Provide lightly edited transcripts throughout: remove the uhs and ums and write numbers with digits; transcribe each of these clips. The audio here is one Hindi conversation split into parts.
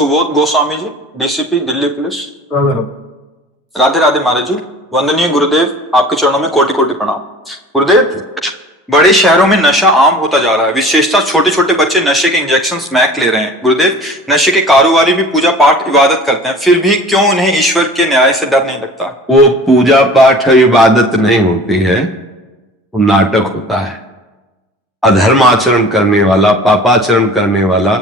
Subodh Goswami ji, DCP Delhi police. राधे राधे। राधे राधे महाराज जी। वंदनीय गुरुदेव, आपके चरणों में कोटि कोटि प्रणाम। गुरुदेव, बड़े शहरों में नशा आम होता जा रहा है, विशेषतः छोटे छोटे बच्चे नशे के इंजेक्शन मैक ले रहे हैं। गुरुदेव, नशे के कारोबारी भी पूजा पाठ इबादत करते हैं, फिर भी क्यों उन्हें ईश्वर के न्याय से डर नहीं लगता? वो पूजा पाठ और इबादत नहीं होती है, वो नाटक होता है। अधर्म आचरण करने वाला, पापाचरण करने वाला,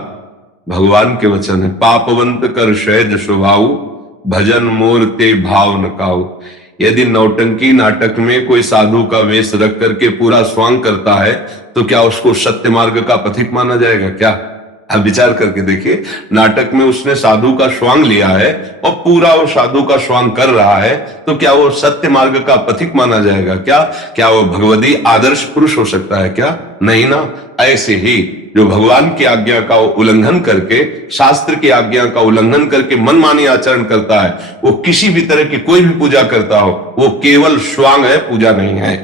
भगवान के वचन है, पापवंत कर शैद स्वभाव, भजन मोर ते भाव न काऊ। यदि नौटंकी नाटक में कोई साधु का वेश रख करके पूरा स्वांग करता है तो क्या उसको सत्य मार्ग का पथिक माना जाएगा? क्या आप विचार करके देखिए, नाटक में उसने साधु का स्वांग लिया है और पूरा वो साधु का स्वांग कर रहा है, तो क्या वो सत्य मार्ग का पथिक माना जाएगा? क्या क्या वो भगवदी आदर्श पुरुष हो सकता है? क्या नहीं ना। ऐसे ही जो भगवान की आज्ञा का उल्लंघन करके, शास्त्र की आज्ञा का उल्लंघन करके मनमानी आचरण करता है, वो किसी भी तरह की कोई भी पूजा करता हो, वो केवल स्वांग है, पूजा नहीं है।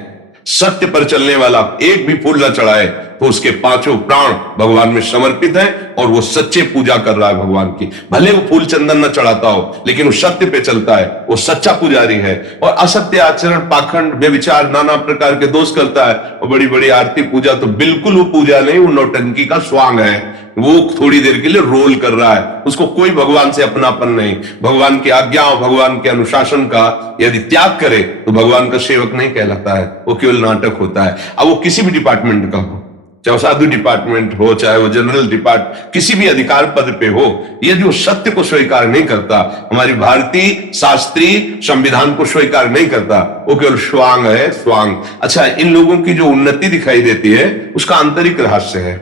सत्य पर चलने वाला एक भी फूल न चढ़ाए तो उसके पांचों प्राण भगवान में समर्पित है और वो सच्चे पूजा कर रहा है भगवान की। भले वो फूल चंदन न चढ़ाता हो, लेकिन वो सत्य पे चलता है, वो सच्चा पुजारी है। और असत्य आचरण, पाखंड, व्यभिचार, नाना प्रकार के दोष करता है और बड़ी बड़ी आरती पूजा, तो बिल्कुल वो पूजा नहीं, वो नौटंकी का स्वांग है। वो थोड़ी देर के लिए रोल कर रहा है, उसको कोई भगवान से अपनापन नहीं। भगवान की आज्ञा और भगवान के अनुशासन का यदि त्याग करे तो भगवान का सेवक नहीं कहलाता है, वो केवल नाटक होता है। अब वो किसी भी डिपार्टमेंट का हो, चाहे साधु डिपार्टमेंट हो, चाहे वो जनरल डिपार्टमेंट, किसी भी अधिकार पद पे हो, यदि वो सत्य को स्वीकार नहीं करता, हमारी भारतीय शास्त्रीय संविधान को स्वीकार नहीं करता, वो केवल स्वांग है, स्वांग। अच्छा, इन लोगों की जो उन्नति दिखाई देती है उसका आंतरिक रहस्य है।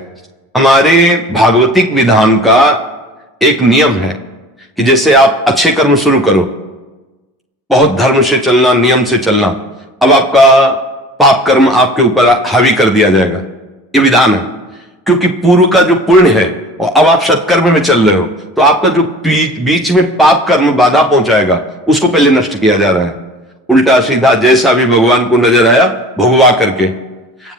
हमारे भागवतिक विधान का एक नियम है कि जैसे आप अच्छे कर्म शुरू करो, बहुत धर्म से चलना, नियम से चलना, अब आपका पाप कर्म आपके ऊपर हावी कर दिया जाएगा, ये विधान है। क्योंकि पूर्व का जो पुण्य है और अब आप सत्कर्म में चल रहे हो, तो आपका जो बीच में पाप कर्म बाधा पहुंचाएगा, उसको पहले नष्ट किया जा रहा है। उल्टा सीधा जैसा भी भगवान को नजर आया भुगवा करके।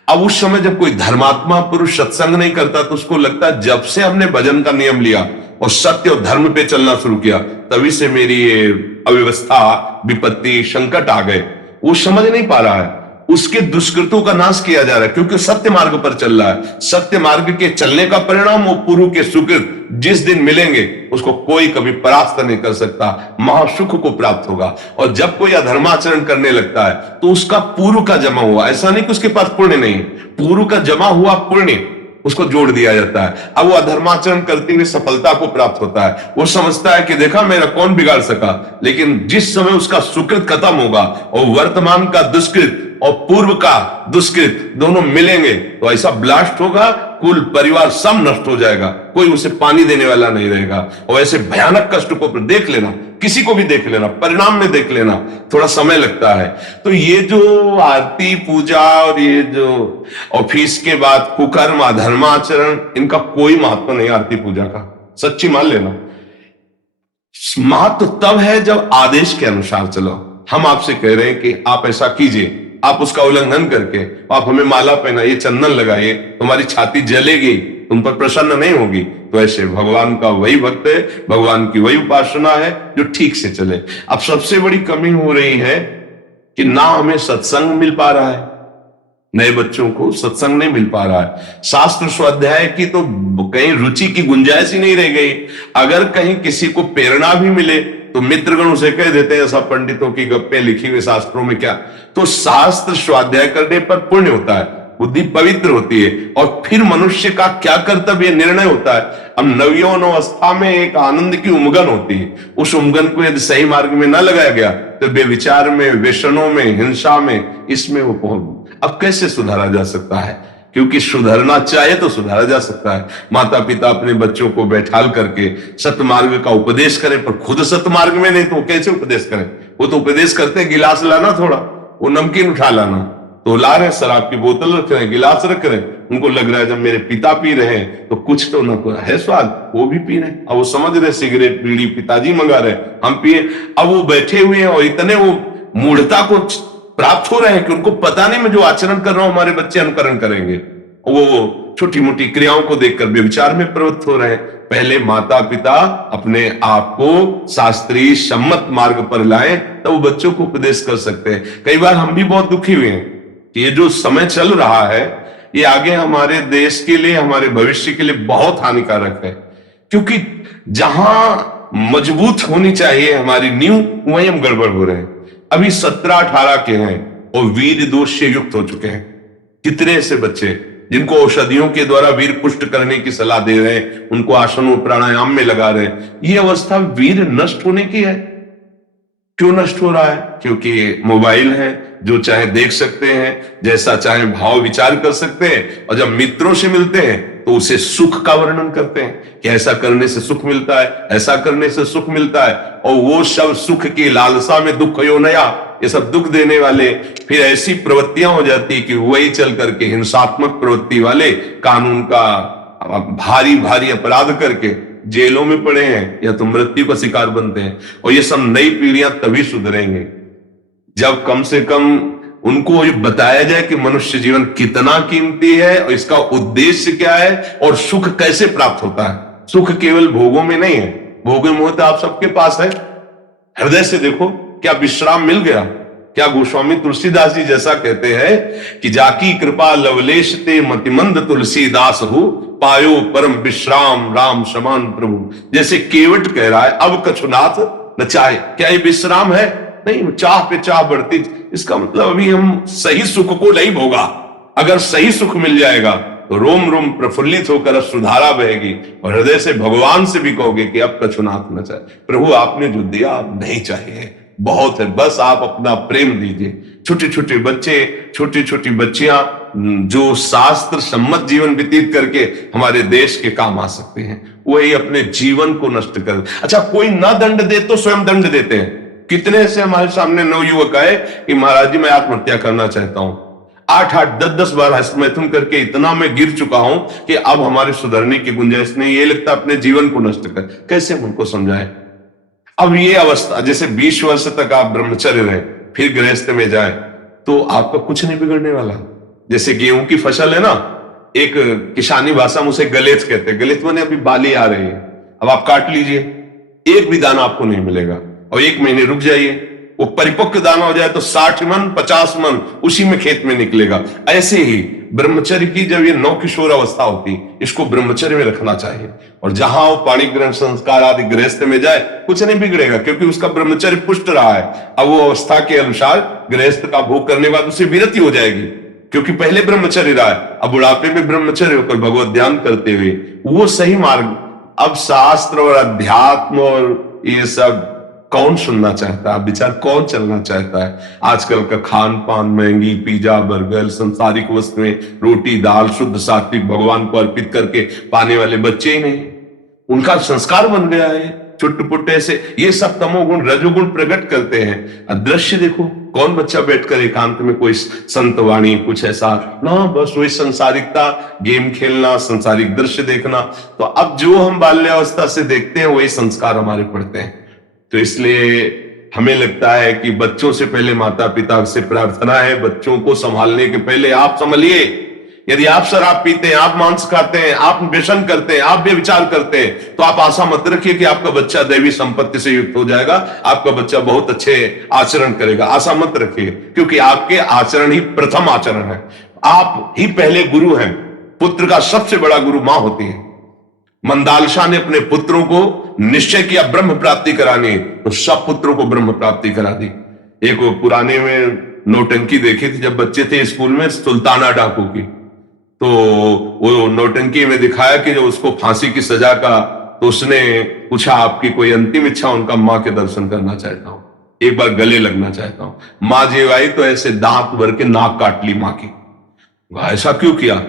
अब उस समय जब कोई धर्मात्मा पुरुष सत्संग नहीं करता तो उसको लगता है जब से हमने भजन का नियम लिया और सत्य और धर्म पे चलना शुरू किया, तभी से मेरी ये अव्यवस्था, विपत्ति, संकट आ गए। वो समझ नहीं पा रहा है, उसके दुष्कृतों का नाश किया जा रहा है, क्योंकि सत्य मार्ग पर चल रहा है। सत्य मार्ग के चलने का परिणाम वो पूर्व के सुकृत जिस दिन मिलेंगे उसको कोई कभी परास्त नहीं कर सकता, महासुख को प्राप्त होगा। और जब कोई अधर्माचरण करने लगता है तो उसका पूर्व का जमा हुआ, ऐसा नहीं कि उसके पास पुण्य नहीं, पूर्व का जमा हुआ पुण्य उसको जोड़ दिया जाता है। अब वो अधर्माचरण करते हुए सफलता को प्राप्त होता है। वो समझता है कि देखा, मेरा कौन बिगाड़ सका। लेकिन जिस समय उसका सुकृत खत्म होगा और वर्तमान का दुष्कृत और पूर्व का दुष्कृत दोनों मिलेंगे तो ऐसा ब्लास्ट होगा, कुल परिवार सब नष्ट हो जाएगा, कोई उसे पानी देने वाला नहीं रहेगा। और ऐसे भयानक कष्ट को देख लेना, किसी को भी देख लेना, परिणाम में देख लेना, थोड़ा समय लगता है। तो ये जो आरती पूजा और ये जो ऑफिस के बाद कुकर्म, अधर्माचरण, इनका कोई महत्व नहीं। आरती पूजा का सच्ची मान लेना, महत्व तब है जब आदेश के अनुसार चलो। हम आपसे कह रहे हैं कि आप ऐसा कीजिए, आप उसका उल्लंघन करके आप हमें माला पहनाइए, चंदन लगाइए, तुम्हारी छाती जलेगी, तुम पर प्रसन्न नहीं होगी। तो ऐसे भगवान का वही भक्त है, भगवान की वही उपासना है जो ठीक से चले। अब सबसे बड़ी कमी हो रही है कि ना हमें सत्संग मिल पा रहा है, नए बच्चों को सत्संग नहीं मिल पा रहा है। शास्त्र स्वाध्याय की तो कहीं रुचि की गुंजाइश ही नहीं रह गई। अगर कहीं किसी को प्रेरणा भी मिले तो मित्रगण उसे कह देते हैं ऐसा पंडितों की गप्पे लिखी हुई शास्त्रों में क्या। तो शास्त्र स्वाध्याय करने पर पुण्य होता है, बुद्धि पवित्र होती है, और फिर मनुष्य का क्या कर्तव्य निर्णय होता है। अब नवयौन अवस्था में एक आनंद की उमगन होती है, उस उमगन को यदि सही मार्ग में न लगाया गया तो बेविचार में, व्यसनों में, हिंसा में, इसमें वो पहुंच। अब कैसे सुधारा जा सकता है? क्योंकि सुधरना चाहे तो सुधारा जा सकता है। माता पिता अपने बच्चों को बैठाल करके सतमार्ग का उपदेश करें, पर खुद सतमार्ग में नहीं तो कैसे उपदेश करें? वो तो उपदेश करते हैं गिलास लाना, थोड़ा वो नमकीन उठा लाना, तो ला रहे, शराब की बोतल रख रहे, गिलास रख रहे, उनको लग रहा है जब मेरे पिता पी रहे हैं तो कुछ तो न है स्वाद, वो भी पी रहे। अब वो समझ रहे सिगरेट बीड़ी पिताजी मंगा रहे, हम पिए। अब वो बैठे हुए हैं और इतने वो मूढ़ता को प्राप्त हो रहे हैं कि उनको पता नहीं मैं जो आचरण कर रहा हूं हमारे बच्चे अनुकरण करेंगे। वो छोटी मोटी क्रियाओं को देखकर व्यभिचार में प्रवृत्त हो रहे हैं। पहले माता पिता अपने आप को शास्त्रीय सम्मत मार्ग पर लाएं, तब वो बच्चों को उपदेश कर सकते हैं। कई बार हम भी बहुत दुखी हुए हैं कि ये जो समय चल रहा है ये आगे हमारे देश के लिए, हमारे भविष्य के लिए बहुत हानिकारक है, क्योंकि जहां मजबूत होनी चाहिए हमारी नींव, वहीं हम गड़बड़ हो रहे हैं। अभी 17-18 के हैं और वीर दोष से युक्त हो चुके हैं। कितने ऐसे बच्चे जिनको औषधियों के द्वारा वीर पुष्ट करने की सलाह दे रहे हैं, उनको आसनों प्राणायाम में लगा रहे हैं। ये अवस्था वीर नष्ट होने की है। क्यों नष्ट हो रहा है? क्योंकि मोबाइल है, जो चाहे देख सकते हैं, जैसा चाहे भाव विचार कर सकते हैं, और जब मित्रों से मिलते हैं तो उसे सुख का वर्णन करते हैं कि ऐसा करने से सुख मिलता है, ऐसा करने से सुख मिलता है, और वो सब सुख की लालसा में दुख यो नया, ये सब दुख देने वाले फिर ऐसी प्रवृत्तियां हो जाती है कि वही चल करके हिंसात्मक प्रवृत्ति वाले कानून का भारी भारी अपराध करके जेलों में पड़े हैं या तो मृत्यु का शिकार बनते हैं। और ये सब नई पीढ़ियां तभी सुधरेंगे जब कम से कम उनको ये बताया जाए कि मनुष्य जीवन कितना कीमती है और इसका उद्देश्य क्या है और सुख कैसे प्राप्त होता है। सुख केवल भोगों में नहीं है, भोग मोह तो आप सबके पास है। हृदय से देखो, क्या विश्राम मिल गया? क्या गोस्वामी तुलसीदास जी जैसा कहते हैं कि जाकी कृपा लवलेश ते मतिमंद तुलसीदास हो, पायो परम विश्राम राम समान प्रभु। जैसे केवट कह रहा है अब कछुनाथ न चाहे, क्या ये विश्राम है? नहीं, चाह पे चाह बढ़ती। इसका मतलब अभी हम सही सुख को नहीं भोगा। अगर सही सुख मिल जाएगा तो रोम रोम प्रफुल्लित होकर सुधारा बहेगी और हृदय से भगवान से भी कहोगे कि अब कछुनाथ न चाहे। प्रभु आपने जो दिया अब नहीं चाहिए, बहुत है, बस आप अपना प्रेम दीजिए। छोटे छोटे बच्चे, छोटी छोटी बच्चियां जो शास्त्र सम्मत जीवन व्यतीत करके हमारे देश के काम आ सकते हैं, वही अपने जीवन को नष्ट कर। अच्छा, कोई ना दंड दे तो स्वयं दंड देते हैं। कितने से हमारे सामने नवयुवक आए कि महाराज जी मैं आत्महत्या करना चाहता हूं। 8-8, 10-10 बार हस्तमैथुन करके इतना मैं गिर चुका हूं कि अब हमारे सुधरने की गुंजाइश नहीं, ये लगता अपने जीवन को नष्ट कर। कैसे हम उनको समझाएं? अब ये अवस्था, जैसे 20 वर्ष तक आप ब्रह्मचर्य रहे, फिर गृहस्थ में जाए तो आपका कुछ नहीं बिगड़ने वाला। जैसे गेहूं की फसल है ना, एक किसानी भाषा में उसे गलेत कहते हैं। गलेत माने अभी बाली आ रही है, अब आप काट लीजिए, एक भी दाना आपको नहीं मिलेगा और 1 महीने रुक जाइए, वो परिपक्व दाना हो जाए तो 60 मन 50 मन उसी में खेत में निकलेगा। ऐसे ही ब्रह्मचर्य की जब ये नवकिशोर अवस्था होती, इसको ब्रह्मचर्य में रखना चाहिए। और जहां वो पाणी ग्रहण संस्कार आदि गृहस्थ में जाए कुछ नहीं बिगड़ेगा, क्योंकि उसका ब्रह्मचर्य पुष्ट रहा है। अब वो अवस्था के अनुसार गृहस्थ का भोग करने के बाद उसे विरति हो जाएगी, क्योंकि पहले ब्रह्मचर्य रहा है। अब बुढ़ापे में ब्रह्मचर्य होकर भगवत ध्यान करते हुए वो सही मार्ग। अब शास्त्र और अध्यात्म और ये सब कौन सुनना चाहता है? विचार कौन चलना चाहता है? आजकल का खान पान, महंगी पिज्जा बर्गर, संसारिक वस्तुएं, रोटी दाल शुद्ध सात्विक भगवान को अर्पित करके पाने वाले बच्चे ही नहीं, उनका संस्कार बन गया है छुट्टे से। ये सब तमोगुण रजोगुण प्रकट करते हैं। अदृश्य देखो, कौन बच्चा बैठकर एकांत में कोई संत वाणी कुछ ऐसा ना, बस वही संसारिकता, गेम खेलना, संसारिक दृश्य देखना। तो अब जो हम बाल्यावस्था से देखते हैं वही संस्कार हमारे पड़ते हैं। तो इसलिए हमें लगता है कि बच्चों से पहले माता पिता से प्रार्थना है, बच्चों को संभालने के पहले आप संभलिए। यदि आप शराब पीते हैं, आप मांस खाते हैं, आप व्यसन करते हैं, आप व्यभिचार करते हैं, तो आप आशा मत रखिए कि आपका बच्चा दैवी संपत्ति से युक्त हो जाएगा, आपका बच्चा बहुत अच्छे आचरण करेगा। आशा मत रखिए, क्योंकि आपके आचरण ही प्रथम आचरण है। आप ही पहले गुरु हैं। पुत्र का सबसे बड़ा गुरु मां होती है। मंदालशा ने अपने पुत्रों को निश्चय किया ब्रह्म प्राप्ति करानी, तो सब पुत्रों को ब्रह्म प्राप्ति करा दी। एक पुराने में नौटंकी देखी थी जब बच्चे थे स्कूल में, सुल्ताना डाकू की। तो वो नौटंकी में दिखाया कि जब उसको फांसी की सजा का, तो उसने पूछा आपकी कोई अंतिम इच्छा? उनका मां के दर्शन करना चाहता हूं, एक बार गले लगना चाहता हूं। मां जेवाई तो ऐसे दांत भर के नाक काट ली मां की। ऐसा क्यों किया?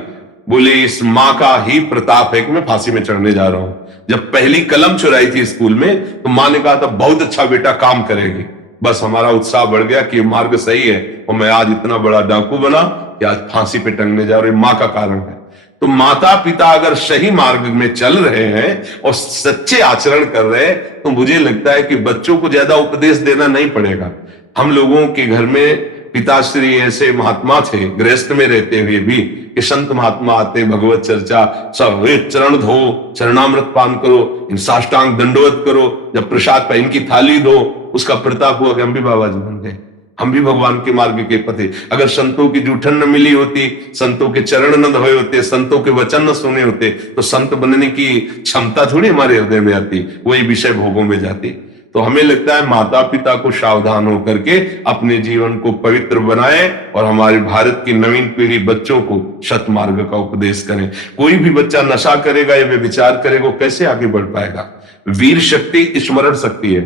बोले इस मां का ही प्रताप है कि मैं फांसी में चढ़ने जा रहा हूं। जब पहली कलम चुराई थी स्कूल में तो मां ने कहा था बहुत अच्छा बेटा, काम करेगी। बस हमारा उत्साह बढ़ गया कि मार्ग सही है और मैं आज इतना बड़ा डाकू बना कि आज फांसी पे टंगने जा रहा हूं। मां का कारण है। तो माता पिता अगर सही मार्ग में चल रहे हैं और सच्चे आचरण कर रहे हैं तो मुझे लगता है कि बच्चों को ज्यादा उपदेश देना नहीं पड़ेगा। हम लोगों के घर में पिताश्री ऐसे महात्मा थे गृहस्थ में रहते हुए भी कि संत महात्मा आते, भगवत चर्चा, सब चरण धो, चरणामृत पान करो, इन साष्टांग दंडवत करो, जब प्रसाद पर इनकी थाली दो, उसका प्रताप हुआ कि हम भी बाबा जी बन गए, हम भी भगवान के मार्ग के पथे। अगर संतों की जूठन न मिली होती, संतों के चरण न धोए होते, संतों के वचन न सुने होते, तो संत बनने की क्षमता थोड़ी हमारे हृदय में आती, वही विषय भोगों में जाती। तो हमें लगता है माता पिता को सावधान होकर के अपने जीवन को पवित्र बनाए और हमारे भारत की नवीन पीढ़ी बच्चों को सतमार्ग का उपदेश करें। कोई भी बच्चा नशा करेगा या विचार करेगा, कैसे आगे बढ़ पाएगा? वीर शक्ति स्मरण शक्ति है,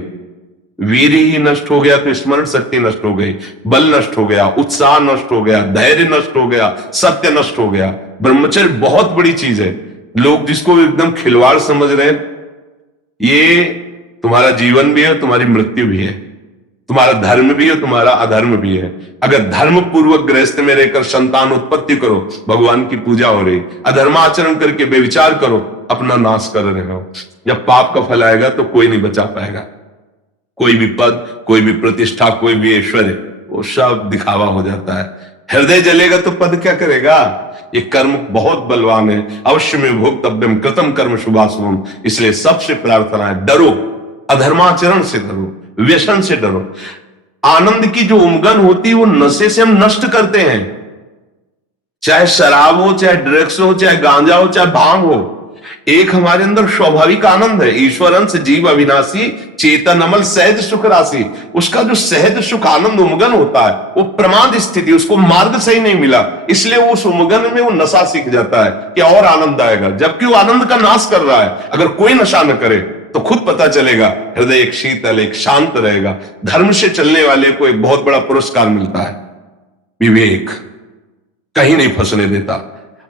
वीर ही नष्ट हो गया तो स्मरण शक्ति नष्ट हो गई, बल नष्ट हो गया, उत्साह नष्ट हो गया, धैर्य नष्ट हो गया, सत्य नष्ट हो गया। ब्रह्मचर्य बहुत बड़ी चीज है। लोग जिसको एकदम खिलवाड़ समझ रहे हैं, ये तुम्हारा जीवन भी है, तुम्हारी मृत्यु भी है, तुम्हारा धर्म भी है, तुम्हारा अधर्म भी है। अगर धर्म पूर्वक गृहस्थ में रहकर संतान उत्पत्ति करो, भगवान की पूजा हो रही, अधर्माचरण करके बेविचार करो, अपना नाश कर रहे हो। जब पाप का फल आएगा तो कोई नहीं बचा पाएगा। कोई भी पद, कोई भी प्रतिष्ठा, कोई भी ऐश्वर्य, वो सब दिखावा हो जाता है। हृदय जलेगा तो पद क्या करेगा? ये कर्म बहुत बलवान है। अवश्य में भोक्तव्यम कृतम कर्म शुभाशुभम। इसलिए सबसे प्रार्थना है, डरो, अधर्माचरण से डरो, व्यसन से डरो। आनंद की जो उमगन होती है वो नशे से हम नष्ट करते हैं। चाहे शराब हो, चाहे ड्रग्स हो, चाहे गांजा हो, चाहे भांग हो, एक हमारे अंदर स्वाभाविक आनंद है। ईश्वर अंश जीव अविनाशी, चेतन अमल सहज सुख राशि। उसका जो सहज सुख आनंद उमगन होता है, वो प्रमाद स्थिति, उसको मार्ग सही नहीं मिला, इसलिए वो उस उमगन में वो नशा सीख जाता है कि और आनंद आएगा, जबकि वो आनंद का नाश कर रहा है। अगर कोई नशा न करे तो खुद पता चलेगा, हृदय एक शीतल, एक शांत रहेगा। धर्म से चलने वाले को एक बहुत बड़ा पुरस्कार मिलता है, विवेक, कहीं नहीं फंसने देता।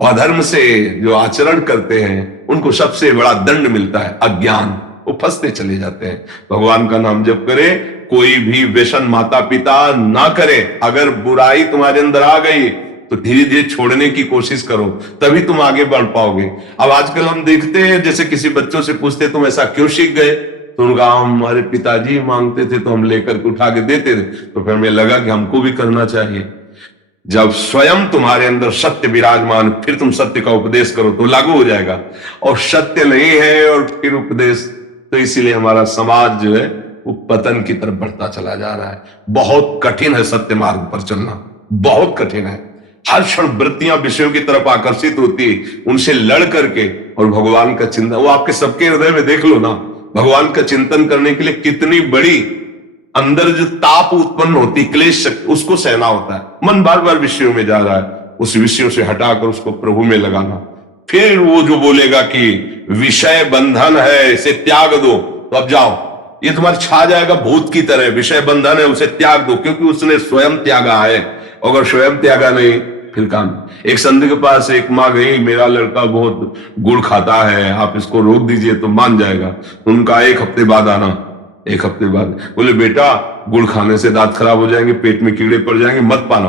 और अधर्म से जो आचरण करते हैं उनको सबसे बड़ा दंड मिलता है, अज्ञान, वो फंसते चले जाते हैं। भगवान का नाम जप करे, कोई भी व्यसन माता पिता ना करे। अगर बुराई तुम्हारे अंदर आ गई तो धीरे धीरे छोड़ने की कोशिश करो, तभी तुम आगे बढ़ पाओगे। अब आजकल हम देखते हैं, जैसे किसी बच्चों से पूछते तुम ऐसा क्यों सीख गए, तो उनका हमारे पिताजी मांगते थे तो हम लेकर के उठा के देते थे, तो फिर हमें लगा कि हमको भी करना चाहिए। जब स्वयं तुम्हारे अंदर सत्य विराजमान, फिर तुम सत्य का उपदेश करो तो लागू हो जाएगा। और सत्य नहीं है और फिर उपदेश, तो इसीलिए हमारा समाज जो है वो पतन की तरफ बढ़ता चला जा रहा है। बहुत कठिन है सत्य मार्ग पर चलना, बहुत कठिन है। हर क्षण वृत्तियां विषयों की तरफ आकर्षित होती है, उनसे लड़ करके और भगवान का चिंतन, वो आपके सबके हृदय में देख लो ना, भगवान का चिंतन करने के लिए कितनी बड़ी अंदर जो ताप उत्पन्न होती, क्लेश, उसको सहना होता है। मन बार बार विषयों में जा रहा है, उस विषयों से हटाकर उसको प्रभु में लगाना। फिर वो जो बोलेगा कि विषय बंधन है, इसे त्याग दो, तो अब जाओ, ये तुम्हारे छा जाएगा भूत की तरह। विषय बंधन है, उसे त्याग दो, क्योंकि उसने स्वयं त्यागा है। अगर स्वयं त्यागा नहीं, फिर काम। एक संत के पास एक माँ गई, मेरा लड़का बहुत गुड़ खाता है, आप इसको रोक दीजिए तो मान जाएगा। उनका 1 हफ्ते बाद आना, 1 हफ्ते बाद बोले, बेटा गुड़ खाने से दांत खराब हो जाएंगे, पेट में कीड़े पड़ जाएंगे, मत पाना।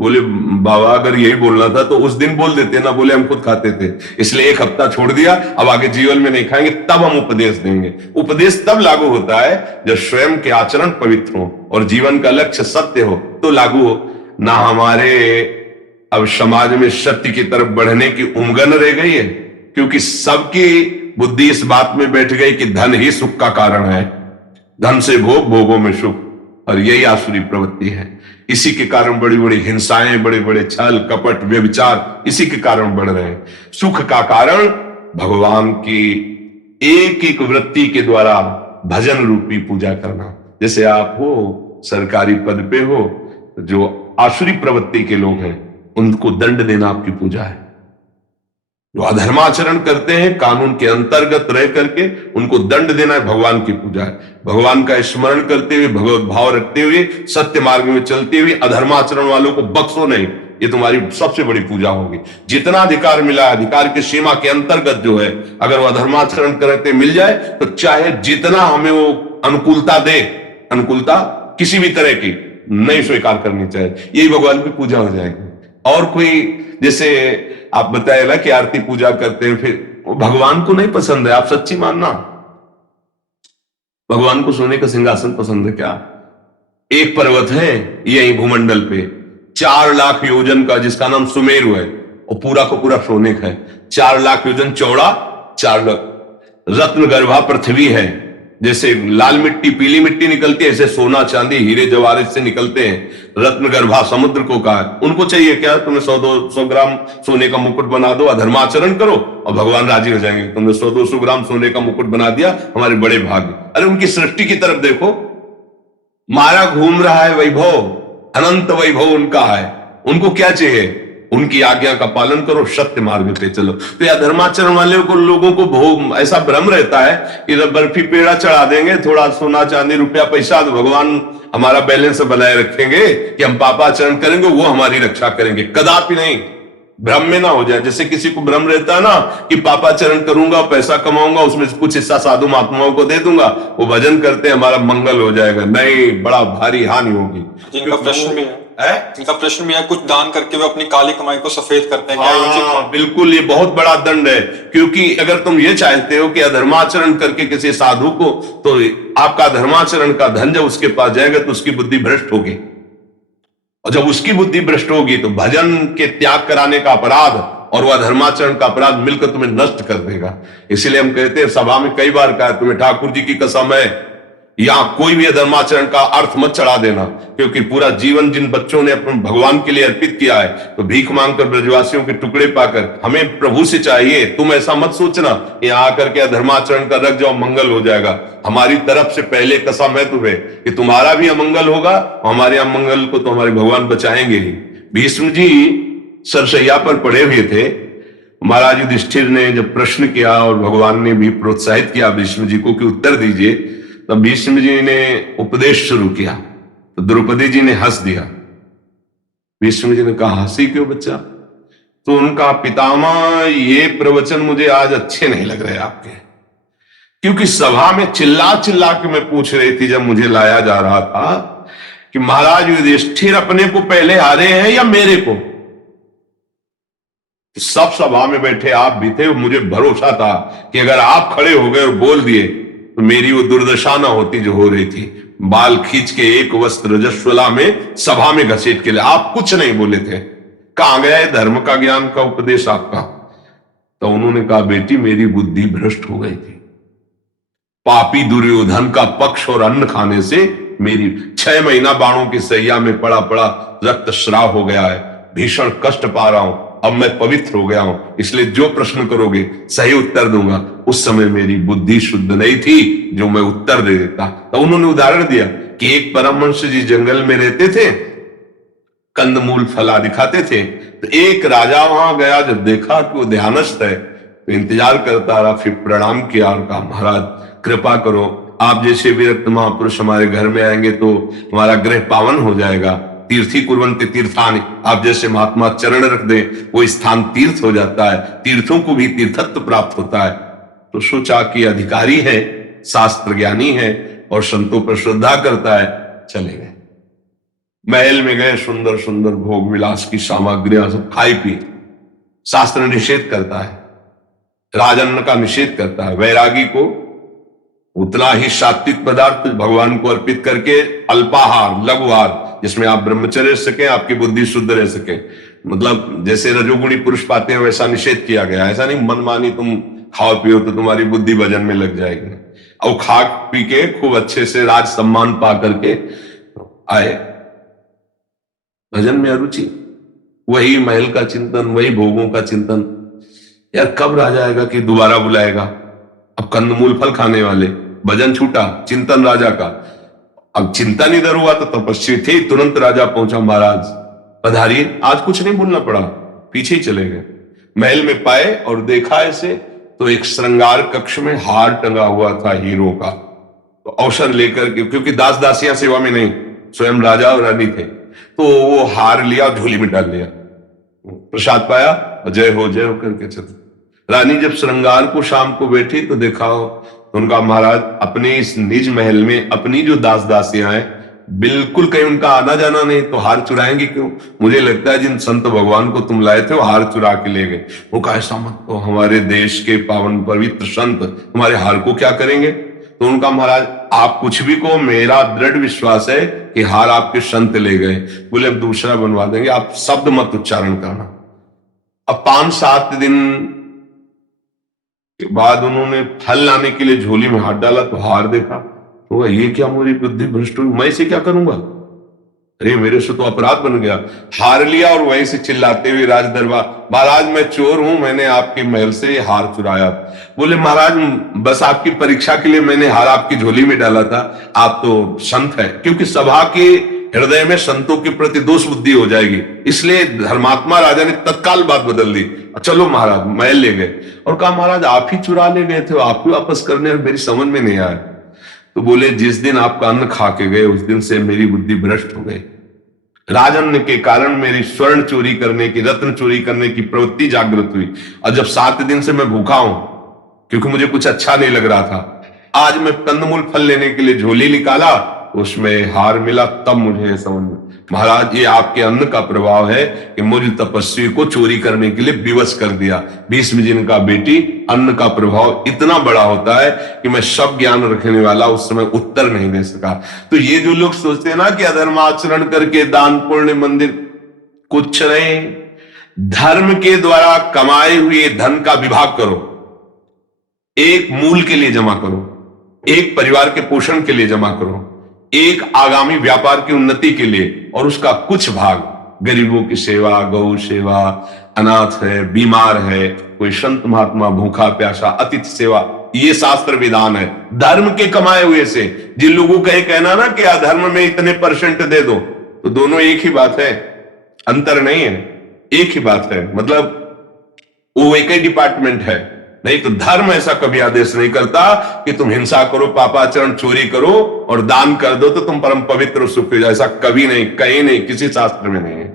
बोले, बाबा अगर यही बोलना था तो उस दिन बोल देते ना। बोले, हम खुद खाते थे, इसलिए 1 हफ्ता छोड़ दिया, अब आगे जीवन में नहीं खाएंगे, तब हम उपदेश देंगे। उपदेश तब लागू होता है जब स्वयं के आचरण पवित्र हो और जीवन का लक्ष्य सत्य हो, तो लागू हो ना। हमारे अब समाज में सत्य की तरफ बढ़ने की उमगन रह गई है, क्योंकि सबकी बुद्धि इस बात में बैठ गई कि धन ही सुख का कारण है, धन से भोग, भोगों में सुख, और यही आसुरी प्रवृत्ति है। इसी के कारण बड़ी बड़ी हिंसाएं, बड़े बड़े छल कपट व्यभिचार इसी के कारण बढ़ रहे हैं। सुख का कारण भगवान की एक एक वृत्ति के द्वारा भजन रूपी पूजा करना। जैसे आप हो, सरकारी पद पे हो, जो आसुरी प्रवृत्ति के लोग हैं उनको दंड देना आपकी पूजा है। जो अधर्माचरण करते हैं कानून के अंतर्गत रह करके उनको दंड देना है, भगवान की पूजा है। भगवान का स्मरण करते हुए, भगवत भाव रखते हुए, सत्य मार्ग में चलते हुए अधर्माचरण वालों को बख्शो नहीं, ये तुम्हारी सबसे बड़ी पूजा होगी। जितना अधिकार मिला, अधिकार की सीमा के अंतर्गत जो है, अगर वो अधर्माचरण करते मिल जाए तो चाहे जितना हमें वो अनुकूलता दे, अनुकूलता किसी भी तरह की नहीं स्वीकार करनी चाहिए, यही भगवान की पूजा हो जाएगी। और कोई, जैसे आप बताए ना कि आरती पूजा करते हैं, फिर वो भगवान को नहीं पसंद है, आप सच्ची मानना। भगवान को सोने का सिंहासन पसंद है क्या? एक पर्वत है यही भूमंडल पे 4 लाख योजन का, जिसका नाम सुमेरु है, और पूरा को पूरा सोने का है। 4 लाख योजन चौड़ा, 4 लाख। रत्न गर्भा पृथ्वी है, जैसे लाल मिट्टी पीली मिट्टी निकलती है, ऐसे सोना चांदी हीरे जवाहरात से निकलते हैं। रत्न गर्भा समुद्र को कहा है। उनको चाहिए क्या? तुम्हें 100-200 ग्राम सोने का मुकुट बना दो, अधर्माचरण करो और भगवान राजी हो जाएंगे। तुमने 100-200 ग्राम सोने का मुकुट बना दिया, हमारे बड़े भाग्य। अरे उनकी सृष्टि की तरफ देखो, मारा घूम रहा है वैभव, अनंत वैभव उनका है। उनको क्या चाहिए? उनकी आज्ञा का पालन करो, सत्य मार्ग पे चलो। तो यह धर्माचरण वाले को, लोगों को भोग ऐसा भ्रम रहता है कि बर्फी पेड़ा चढ़ा देंगे, थोड़ा सोना चांदी रुपया पैसा, तो भगवान हमारा बैलेंस बनाए रखेंगे कि हम पापाचरण करेंगे, वो हमारी रक्षा करेंगे। कदापि नहीं, भ्रम में ना हो जाए। जैसे किसी को भ्रम रहता है ना कि पापाचरण करूंगा, पैसा कमाऊंगा, उसमें से कुछ हिस्सा साधु महात्माओं को दे दूंगा, वो भजन करते हैं हमारा मंगल हो जाएगा। नहीं, बड़ा भारी हानि होगी। जिनका प्रश्न भी है, इनका प्रश्न भी है, कुछ दान करके वो अपनी काली कमाई को सफेद करते हैं, क्या ये उचित है? बिल्कुल, ये बहुत बड़ा दंड है। क्योंकि अगर तुम ये चाहते हो कि अधर्माचरण करके किसी साधु को, तो आपका धर्माचरण का धन जब उसके पास जाएगा तो उसकी बुद्धि भ्रष्ट होगी, और जब उसकी बुद्धि भ्रष्ट होगी तो भजन के त्याग कराने का अपराध और वह धर्माचरण का अपराध मिलकर तुम्हें नष्ट कर देगा। इसलिए हम कहते हैं, सभा में कई बार कहा, तुम्हें ठाकुर जी की कसम है, या कोई भी धर्माचरण का अर्थ मत चढ़ा देना। क्योंकि पूरा जीवन जिन बच्चों ने अपने भगवान के लिए अर्पित किया है, तो भीख मांगकर ब्रजवासियों के टुकड़े पाकर, हमें प्रभु से चाहिए। तुम ऐसा मत सोचना यहाँ आकर के धर्माचरण का रख जाओ, मंगल हो जाएगा। हमारी तरफ से पहले कसम है तुम्हें कि तुम्हारा भी अमंगल होगा, हमारे अमंगल को तो हमारे भगवान बचाएंगे ही। भीष्म जी सरसैया पर पड़े हुए थे। महाराज युधिष्ठिर ने जब प्रश्न किया और भगवान ने भी प्रोत्साहित किया भीष्म जी को कि उत्तर दीजिए, तब भीष्म जी ने उपदेश शुरू किया, तो द्रौपदी जी ने हंस दिया। भीष्म जी ने कहा, हंसी क्यों बच्चा? तो उनका, पितामह ये प्रवचन मुझे आज अच्छे नहीं लग रहे आपके, क्योंकि सभा में चिल्ला चिल्ला के मैं पूछ रही थी जब मुझे लाया जा रहा था कि महाराज युधिष्ठिर अपने को पहले हारे हैं या मेरे को। सब सभा में बैठे आप भी थे, मुझे भरोसा था कि अगर आप खड़े हो गए और बोल दिए तो मेरी वो दुर्दशा ना होती जो हो रही थी। बाल खींच के एक वस्त्र रजस्वला में सभा में घसीट के लिए आप कुछ नहीं बोले थे। कहां गया है धर्म का ज्ञान का उपदेश आपका? तो उन्होंने कहा, बेटी मेरी बुद्धि भ्रष्ट हो गई थी। पापी दुर्योधन का पक्ष और अन्न खाने से मेरी 6 महीना बाणों की सैया में पड़ा पड़ा रक्तस्राव हो गया है, भीषण कष्ट पा रहा हूं। अब मैं पवित्र हो गया हूं, इसलिए जो प्रश्न करोगे सही उत्तर दूंगा। उस समय मेरी बुद्धि शुद्ध नहीं थी जो मैं उत्तर दे देता। तो उन्होंने उदाहरण दिया कि एक परमहंस जी जंगल में रहते थे, कंदमूल फला दिखाते थे। तो एक राजा वहां गया, जब देखा कि वो ध्यानस्थ है तो इंतजार करता रहा। फिर प्रणाम किया और कहा, महाराज कृपा करो, आप जैसे विरक्त महापुरुष हमारे घर में आएंगे तो हमारा गृह पावन हो जाएगा। तीर्थी कुर्वन्ति तीर्थानि, आप जैसे महात्मा चरण रख दे वो स्थान तीर्थ हो जाता है, तीर्थों को भी तीर्थत्व प्राप्त होता है। तो सोचा कि अधिकारी है, शास्त्र ज्ञानी है और संतों पर श्रद्धा करता है, चले गए। महल में गए, सुंदर सुंदर भोग विलास की सामग्रियां सब खाई पी। शास्त्र निषेध करता है, राजन्न का निषेध करता है। वैरागी को उतना ही सात्विक पदार्थ भगवान को अर्पित करके अल्पाहार लघुहार, जिसमें आप ब्रह्मचर्य सके, आपकी बुद्धि शुद्ध रह सके, मतलब जैसे रजोगुणी पुरुष पाते हैं वैसा निषेध किया गया। ऐसा नहीं मनमानी तुम खाओ पियो तो तुम्हारी बुद्धि भजन में लग जाएगी। और खा पी के खूब अच्छे से राज सम्मान पा करके आए, भजन में अरुचि, वही महल का चिंतन, वही भोगों का चिंतन। यार कब राजा आएगा कि दोबारा बुलाएगा? अब कंदमूल फल खाने वाले, भजन छूटा, चिंतन राजा का। अब चिंतन इधर हुआ तो तपस्वी थे, तुरंत राजा पहुंचा, महाराज पधारिए। आज कुछ नहीं बोलना पड़ा, पीछे ही चले गए। महल में पाए और देखा ऐसे तो एक श्रृंगार कक्ष में हार टंगा हुआ था हीरो का। तो अवसर लेकर के, क्योंकि दास दासियां सेवा में नहीं, स्वयं राजा और रानी थे, तो वो हार लिया, झोली में डाल लिया, प्रसाद पाया, जय हो करके चल। रानी जब श्रृंगार को शाम को बैठी तो देखा तो उनका, महाराज अपने इस निज महल में अपनी जो दास दासियां हैं, बिल्कुल कहीं उनका आना जाना नहीं, तो हार चुराएंगे क्यों? मुझे लगता है जिन संत भगवान को तुम लाए थे वो हार चुरा के ले गए। वो कहा, ऐसा मत, तो हमारे देश के पावन पवित्र संत हमारे हार को क्या करेंगे? तो उनका, महाराज आप कुछ भी को, मेरा दृढ़ विश्वास है कि हार आपके संत ले गए। बोले हम दूसरा बनवा देंगे, आप शब्द मत उच्चारण करना। अब 5-7 दिन के बाद उन्होंने फल लाने के लिए झोली में हाथ डाला तो हार देखा, तो ये क्या, मेरी बुद्धि भ्रष्ट हुई, मैं इसे क्या करूंगा, अरे मेरे से तो अपराध बन गया। हार लिया और वहीं से चिल्लाते हुए राज दरबार, महाराज मैं चोर हूं, मैंने आपके महल से हार चुराया। बोले महाराज बस आपकी परीक्षा के लिए मैंने हार आपकी झोली में डाला था, आप तो संत है, क्योंकि सभा के हृदय में संतों के प्रति दोष बुद्धि हो जाएगी, इसलिए धर्मात्मा राजा ने तत्काल बात बदल दी। चलो महाराज, महल ले गए और कहा महाराज आप ही चुरा ले गए थे, आप ही वापस करने, मेरी समझ में नहीं आया। तो बोले जिस दिन आपका अन्न खा के गए उस दिन से मेरी बुद्धि भ्रष्ट हो गई, राजन्न के कारण मेरी स्वर्ण चोरी करने की, रत्न चोरी करने की प्रवृत्ति जागृत हुई, और जब 7 दिन से मैं भूखा हूं क्योंकि मुझे कुछ अच्छा नहीं लग रहा था, आज मैं कंदमूल फल लेने के लिए झोली निकाला, उसमें हार मिला, तब मुझे समझ में, महाराज ये आपके अन्न का प्रभाव है कि मुझ तपस्वी को चोरी करने के लिए विवश कर दिया। भीष्म जी ने कहा बेटी अन्न का प्रभाव इतना बड़ा होता है कि मैं सब ज्ञान रखने वाला उस समय उत्तर नहीं दे सका। तो ये जो लोग सोचते हैं ना कि अधर्म आचरण करके दान पुण्य मंदिर, कुछ नहीं, धर्म के द्वारा कमाए हुए धन का विभाग करो, एक मूल के लिए जमा करो, एक परिवार के पोषण के लिए जमा करो, एक आगामी व्यापार की उन्नति के लिए, और उसका कुछ भाग गरीबों की सेवा, गौ सेवा, अनाथ है, बीमार है, कोई संत महात्मा भूखा प्यासा, अतिथि सेवा, ये शास्त्र विधान है धर्म के कमाए हुए से। जिन लोगों का ये कहना ना कि अधर्म में इतने % दे दो, तो दोनों एक ही बात है, अंतर नहीं है, एक ही बात है, मतलब वो एक ही डिपार्टमेंट है। नहीं तो धर्म ऐसा कभी आदेश नहीं करता कि तुम हिंसा करो, पापाचरण, चोरी करो और दान कर दो तो तुम परम पवित्र सुख हो जाए, ऐसा कभी नहीं, कहीं नहीं, किसी शास्त्र में नहीं है।